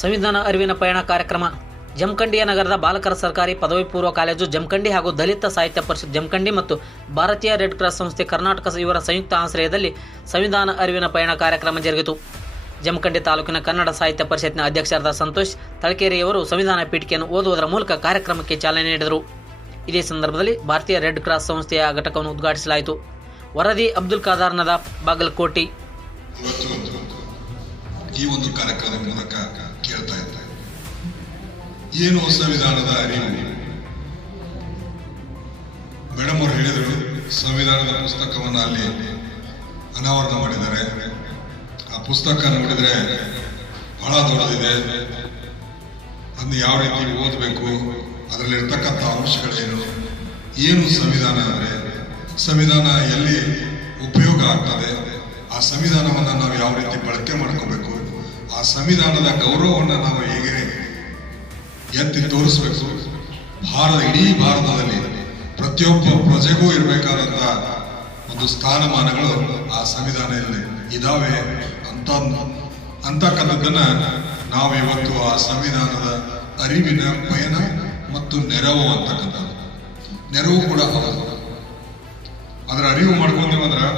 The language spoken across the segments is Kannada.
ಸಂವಿಧಾನ ಅರಿವಿನ ಪಯಣ ಕಾರ್ಯಕ್ರಮ ಜಮಖಂಡಿಯ ನಗರದ ಬಾಲಕರ ಸರ್ಕಾರಿ ಪದವಿ ಪೂರ್ವ ಕಾಲೇಜು ಜಮಖಂಡಿ ಹಾಗೂ ದಲಿತ ಸಾಹಿತ್ಯ ಪರಿಷತ್ ಜಮಖಂಡಿ ಮತ್ತು ಭಾರತೀಯ ರೆಡ್ ಕ್ರಾಸ್ ಸಂಸ್ಥೆ ಕರ್ನಾಟಕ ಇವರ ಸಂಯುಕ್ತ ಆಶ್ರಯದಲ್ಲಿ ಸಂವಿಧಾನ ಅರಿವಿನ ಪಯಣ ಕಾರ್ಯಕ್ರಮ ಜರುಗಿತು. ಜಮಖಂಡಿ ತಾಲೂಕಿನ ಕನ್ನಡ ಸಾಹಿತ್ಯ ಪರಿಷತ್ನ ಅಧ್ಯಕ್ಷರಾದ ಸಂತೋಷ್ ತಳಕೇರಿಯವರು ಸಂವಿಧಾನ ಪೀಠಿಕೆಯನ್ನು ಓದುವುದರ ಮೂಲಕ ಕಾರ್ಯಕ್ರಮಕ್ಕೆ ಚಾಲನೆ ನೀಡಿದರು. ಇದೇ ಸಂದರ್ಭದಲ್ಲಿ ಭಾರತೀಯ ರೆಡ್ ಕ್ರಾಸ್ ಸಂಸ್ಥೆಯ ಘಟಕವನ್ನು ಉದ್ಘಾಟಿಸಲಾಯಿತು. ವರದಿ ಅಬ್ದುಲ್ ಖಾದರ್ ನದ, ಬಾಗಲಕೋಟೆ. ಈ ಒಂದು ಕಾರ್ಯಕ್ರಮದ ಮೂಲಕ ಕೇಳ್ತಾ ಇದ್ದಾರೆ, ಏನು ಸಂವಿಧಾನದ ಅರಿವು? ಮೇಡಮ್ ಅವರು ಹೇಳಿದರು, ಸಂವಿಧಾನದ ಪುಸ್ತಕವನ್ನು ಅಲ್ಲಿ ಅನಾವರಣ ಮಾಡಿದ್ದಾರೆ. ಆ ಪುಸ್ತಕ ನೋಡಿದ್ರೆ ಬಹಳ ದೊಡ್ಡದಿದೆ, ಅದನ್ನು ಯಾವ ರೀತಿ ಓದಬೇಕು, ಅದರಲ್ಲಿರ್ತಕ್ಕಂಥ ಅಂಶಗಳೇನು, ಏನು ಸಂವಿಧಾನ ಅಂದರೆ, ಸಂವಿಧಾನ ಎಲ್ಲಿ ಉಪಯೋಗ ಆಗ್ತದೆ, ಆ ಸಂವಿಧಾನವನ್ನು ನಾವು ಯಾವ ರೀತಿ ಬಳಕೆ ಮಾಡ್ಕೋಬೇಕು, ಆ ಸಂವಿಧಾನದ ಗೌರವವನ್ನು ನಾವು ಹೇಗೆ ಎತ್ತಿ ತೋರಿಸ್ಬೇಕು, ಇಡೀ ಭಾರತದಲ್ಲಿ ಪ್ರತಿಯೊಬ್ಬ ಪ್ರಜೆಗೂ ಇರಬೇಕಾದಂಥ ಒಂದು ಸ್ಥಾನಮಾನಗಳು ಆ ಸಂವಿಧಾನದಲ್ಲಿ ಇದಾವೆ ಅಂತಕ್ಕಂಥದ್ದನ್ನ ನಾವು ಇವತ್ತು ಆ ಸಂವಿಧಾನದ ಅರಿವಿನ ಪಯಣ ಮತ್ತು ನೆರವು ಅಂತಕ್ಕಂಥದ್ದು. ನೆರವು ಕೂಡ ಹೌದು, ಅದರ ಅರಿವು ಮಾಡ್ಕೊಂಡೇವು ಅಂದ್ರೆ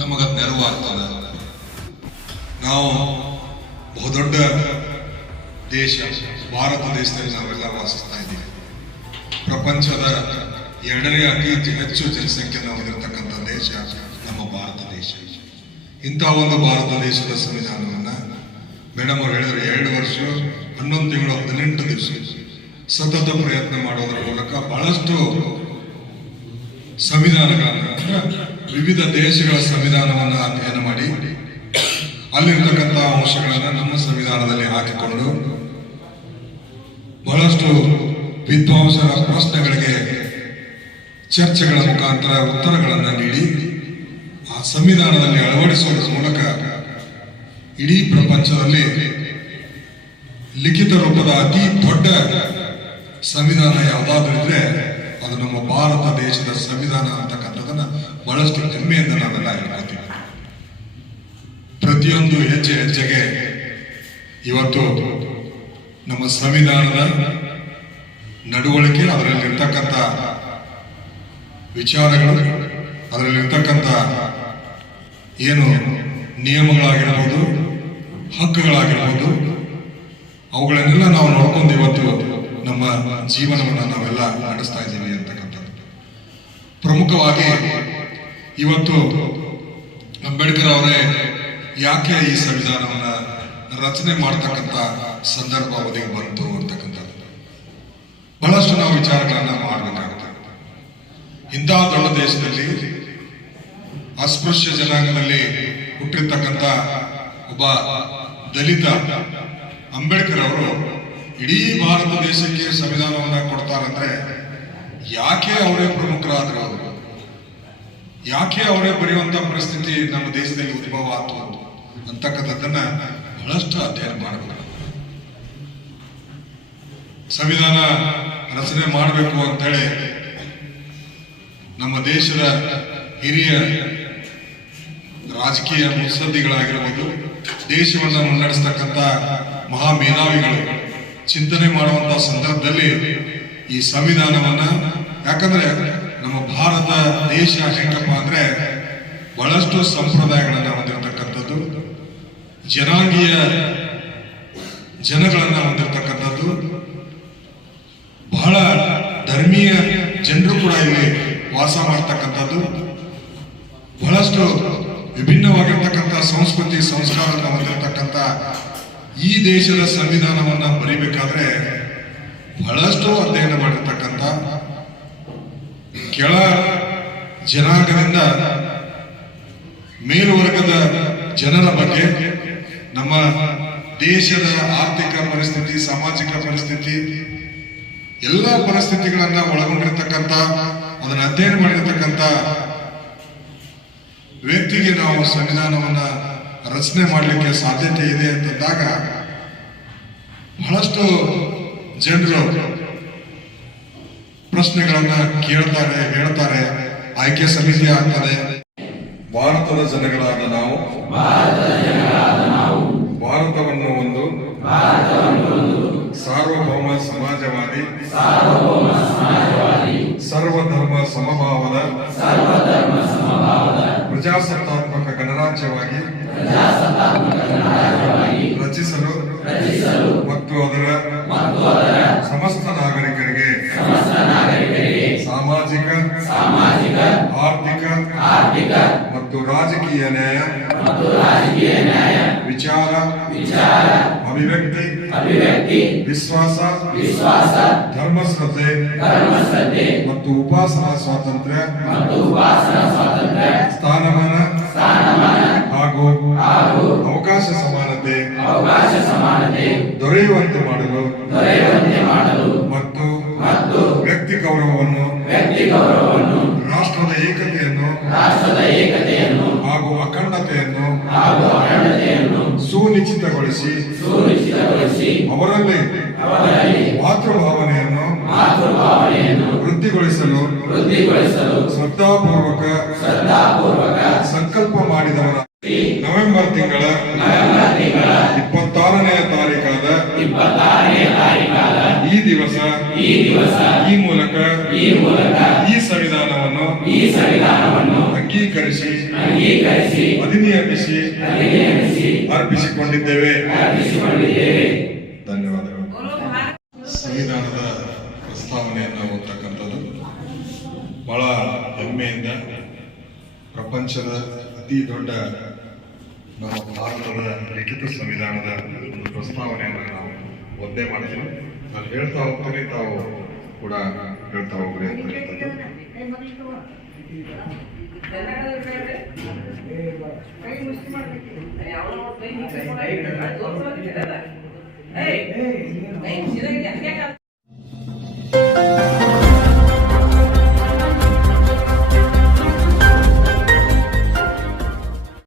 ನಮಗದು ನೆರವು ಆಗ್ತದೆ. ನಾವು ಬಹುದೊಡ್ಡ ದೇಶ, ಭಾರತ ದೇಶದಲ್ಲಿ ನಾವೆಲ್ಲ ವಾಸಿಸ್ತಾ ಇದ್ದೀವಿ. ಪ್ರಪಂಚದ 2ನೇ ಅತಿ ಹೆಚ್ಚು ಜನಸಂಖ್ಯೆಯನ್ನು ಹೊಂದಿರತಕ್ಕಂಥ ದೇಶ ನಮ್ಮ ಭಾರತ ದೇಶ. ಇಂತಹ ಒಂದು ಭಾರತ ದೇಶದ ಸಂವಿಧಾನವನ್ನ ಮೇಡಮ್ ಅವರು ಹೇಳಿದ್ರು, 2 ವರ್ಷ 11 ತಿಂಗಳು 18 ದಿವಸ ಸತತ ಪ್ರಯತ್ನ ಮಾಡೋದರ ಮೂಲಕ ಬಹಳಷ್ಟು ಸಂವಿಧಾನಗಳನ್ನು, ವಿವಿಧ ದೇಶಗಳ ಸಂವಿಧಾನವನ್ನು ಅಧ್ಯಯನ ಮಾಡಿ ಅಲ್ಲಿರ್ತಕ್ಕಂಥ ಅಂಶಗಳನ್ನು ನಮ್ಮ ಸಂವಿಧಾನದಲ್ಲಿ ಹಾಕಿಕೊಂಡು ಬಹಳಷ್ಟು ವಿದ್ವಾಂಸರ ಪ್ರಶ್ನೆಗಳಿಗೆ ಚರ್ಚೆಗಳ ಮುಖಾಂತರ ಉತ್ತರಗಳನ್ನು ನೀಡಿ ಆ ಸಂವಿಧಾನದಲ್ಲಿ ಅಳವಡಿಸುವುದರ ಮೂಲಕ ಇಡೀ ಪ್ರಪಂಚದಲ್ಲಿ ಲಿಖಿತ ರೂಪದ ಅತಿ ದೊಡ್ಡ ಸಂವಿಧಾನ ಯಾವುದಾದ್ರೂ ಇದ್ರೆ ಅದು ನಮ್ಮ ಭಾರತ ದೇಶದ ಸಂವಿಧಾನ ಅಂತಕ್ಕಂಥದನ್ನ ಬಹಳಷ್ಟು ಹೆಮ್ಮೆಯಿಂದ ನಾವೆಲ್ಲ ಹೇಳ್ಕೊತೀವಿ. ಪ್ರತಿಯೊಂದು ಹೆಜ್ಜೆಗೆ ಇವತ್ತು ನಮ್ಮ ಸಂವಿಧಾನದ ನಡವಳಿಕೆ, ಅದರಲ್ಲಿರ್ತಕ್ಕಂಥ ವಿಚಾರಗಳು, ಅದರಲ್ಲಿರ್ತಕ್ಕಂಥ ಏನು ನಿಯಮಗಳಾಗಿರ್ಬೋದು, ಹಕ್ಕುಗಳಾಗಿರ್ಬೋದು, ಅವುಗಳನ್ನೆಲ್ಲ ನಾವು ನೋಡ್ಕೊಂಡು ಇವತ್ತು ನಮ್ಮ ಜೀವನವನ್ನು ನಾವೆಲ್ಲ ನಡೆಸ್ತಾ ಇದ್ದೀವಿ ಅಂತಕ್ಕಂಥದ್ದು. ಪ್ರಮುಖವಾಗಿ ಇವತ್ತು ಅಂಬೇಡ್ಕರ್ ಅವರೇ ಯಾಕೆ ಈ ಸಂವಿಧಾನವನ್ನ ರಚನೆ ಮಾಡ್ತಕ್ಕಂಥ ಸಂದರ್ಭ ಒದಗಿ ಬಂತು ಅಂತಕ್ಕಂಥದ್ದು ಬಹಳಷ್ಟು ನಾವು ವಿಚಾರಗಳನ್ನ ಮಾಡಬೇಕಾಗುತ್ತೆ. ಇಂತಹ ದೊಡ್ಡ ದೇಶದಲ್ಲಿ ಅಸ್ಪೃಶ್ಯ ಜನಾಂಗದಲ್ಲಿ ಹುಟ್ಟಿರ್ತಕ್ಕಂಥ ಒಬ್ಬ ದಲಿತ ಅಂಬೇಡ್ಕರ್ ಅವರು ಇಡೀ ಭಾರತ ದೇಶಕ್ಕೆ ಸಂವಿಧಾನವನ್ನ ಕೊಡ್ತಾರಂದ್ರೆ ಯಾಕೆ ಅವರೇ ಪ್ರಮುಖರಾದ್ರು, ಯಾಕೆ ಅವರೇ ಬರೆಯುವಂತ ಪರಿಸ್ಥಿತಿ ನಮ್ಮ ದೇಶದಲ್ಲಿ ಉದ್ಭವ ಆಯ್ತು ಅಂತಕ್ಕಂಥದ್ದನ್ನ ಬಹಳಷ್ಟು ಅಧ್ಯಯನ ಮಾಡಬೇಕು. ಸಂವಿಧಾನ ರಚನೆ ಮಾಡಬೇಕು ಅಂತೇಳಿ ನಮ್ಮ ದೇಶದ ಹಿರಿಯ ರಾಜಕೀಯ ಮುತ್ಸದ್ದಿಗಳಾಗಿರ್ಬೋದು, ದೇಶವನ್ನ ಮುನ್ನಡೆಸ್ತಕ್ಕಂಥ ಮಹಾ ಮೇಧಾವಿಗಳು ಚಿಂತನೆ ಮಾಡುವಂತಹ ಸಂದರ್ಭದಲ್ಲಿ ಈ ಸಂವಿಧಾನವನ್ನ, ಯಾಕಂದ್ರೆ ನಮ್ಮ ಭಾರತ ದೇಶ ಹೆಂಗಪ್ಪ ಅಂದ್ರೆ ಬಹಳಷ್ಟು ಸಂಪ್ರದಾಯಗಳನ್ನ ಹೊಂದಿರತಕ್ಕಂಥದ್ದು, ಜನಾಂಗೀಯ ಜನಗಳನ್ನ ಹೊಂದಿರತಕ್ಕಂಥದ್ದು, ಬಹಳ ಧರ್ಮೀಯ ಜನರು ಕೂಡ ಇಲ್ಲಿ ವಾಸ ಮಾಡ್ತಕ್ಕಂಥದ್ದು, ಬಹಳಷ್ಟು ವಿಭಿನ್ನವಾಗಿರ್ತಕ್ಕಂಥ ಸಂಸ್ಕೃತಿ ಸಂಸ್ಕಾರವನ್ನು ಹೊಂದಿರತಕ್ಕಂಥ ಈ ದೇಶದ ಸಂವಿಧಾನವನ್ನ ಬರೀಬೇಕಾದ್ರೆ ಬಹಳಷ್ಟು ಅಧ್ಯಯನ ಮಾಡಿರ್ತಕ್ಕಂಥ ಕೆಳ ಜನಾಂಗದಿಂದ ಮೇಲ್ವರ್ಗದ ಜನರ ಬಗ್ಗೆ, ನಮ್ಮ ದೇಶದ ಆರ್ಥಿಕ ಪರಿಸ್ಥಿತಿ, ಸಾಮಾಜಿಕ ಪರಿಸ್ಥಿತಿ, ಎಲ್ಲ ಪರಿಸ್ಥಿತಿಗಳನ್ನ ಒಳಗೊಂಡಿರ್ತಕ್ಕಂಥ, ಅದನ್ನು ಅಧ್ಯಯನ ಮಾಡಿರ್ತಕ್ಕಂಥ ವ್ಯಕ್ತಿಗೆ ನಾವು ಸಂವಿಧಾನವನ್ನ ರಚನೆ ಮಾಡಲಿಕ್ಕೆ ಸಾಧ್ಯತೆ ಇದೆ ಅಂತಂದಾಗ ಬಹಳಷ್ಟು ಜನರು ಪ್ರಶ್ನೆಗಳನ್ನ ಕೇಳ್ತಾರೆ, ಹೇಳ್ತಾರೆ, ಆಯ್ಕೆ ಸಮಿತಿ ಆಗ್ತದೆ. ಭಾರತದ ಜನಗಳಾದ ನಾವು ಭಾರತವನ್ನು ಒಂದು ಸರ್ವಧರ್ಮ ಸಮಭಾವದ ಪ್ರಜಾಸತ್ತಾತ್ಮಕ ಗಣರಾಜ್ಯವಾಗಿ ರಚಿಸಲು ಮತ್ತು ಅದರ ಸಮಸ್ತ ನಾಗರಿಕರಿಗೆ ಸಾಮಾಜಿಕ ಆರ್ಥಿಕ ಮತ್ತು ರಾಜಕೀಯ ನ್ಯಾಯ ವಿಚಾರ ಅಭಿವ್ಯಕ್ತಿ ವಿಶ್ವಾಸ ಧರ್ಮಶ್ರದ್ಧೆ ಮತ್ತು ಉಪಾಸನಾ ಸ್ವಾತಂತ್ರ್ಯ ಸ್ಥಾನಮಾನ ಹಾಗೂ ಅವಕಾಶ ಸಮಾನತೆ ದೊರೆಯುವಂತೆ ಮಾಡಲು ಮತ್ತು ವ್ಯಕ್ತಿ ಗೌರವವನ್ನು ರಾಷ್ಟ್ರದ ಏಕತೆಯನ್ನು ಹಾಗೂ ಅಖಂಡತೆಯನ್ನು ಸುನಿಶ್ಚಿತಗೊಳಿಸಿ ಅವರಲ್ಲಿ ಮಾತೃಭಾವನೆಯನ್ನು ವೃದ್ಧಿಗೊಳಿಸಲು ಶ್ರದ್ಧಾಪೂರ್ವಕ ಸಂಕಲ್ಪ ಮಾಡಿದವರ ನವೆಂಬರ್ ತಿಂಗಳ 26ನೇ ತಾರೀಕಾದ ಈ ದಿವಸ ಈ ಮೂಲಕ ಈ ಸಂವಿಧಾನವನ್ನು ಅಂಗೀಕರಿಸಿ ಅಧಿನಿಯಮಿಸಿ ಅರ್ಪಿಸಿಕೊಂಡಿದ್ದೇವೆ. ಧನ್ಯವಾದಗಳು. ಸಂವಿಧಾನದ ಪ್ರಸ್ತಾವನೆಯನ್ನು ಓದತಕ್ಕಂಥದ್ದು ಬಹಳ ಹೆಮ್ಮೆಯಿಂದ ಪ್ರಪಂಚದ ಅತಿ ದೊಡ್ಡ ನಮ್ಮ ಭಾರತದ ಲಿಖಿತ ಸಂವಿಧಾನದ ಒಂದು ಪ್ರಸ್ತಾವನೆಯನ್ನು ನಾವು ಒದ್ದೆ ಮಾಡ್ತೀವಿ. ನಾನು ಹೇಳ್ತಾ ಹೋಗ್ತೀನಿ, ತಾವು ಕೂಡ ಹೇಳ್ತಾ ಹೋಗ್ರಿ ಅಂತ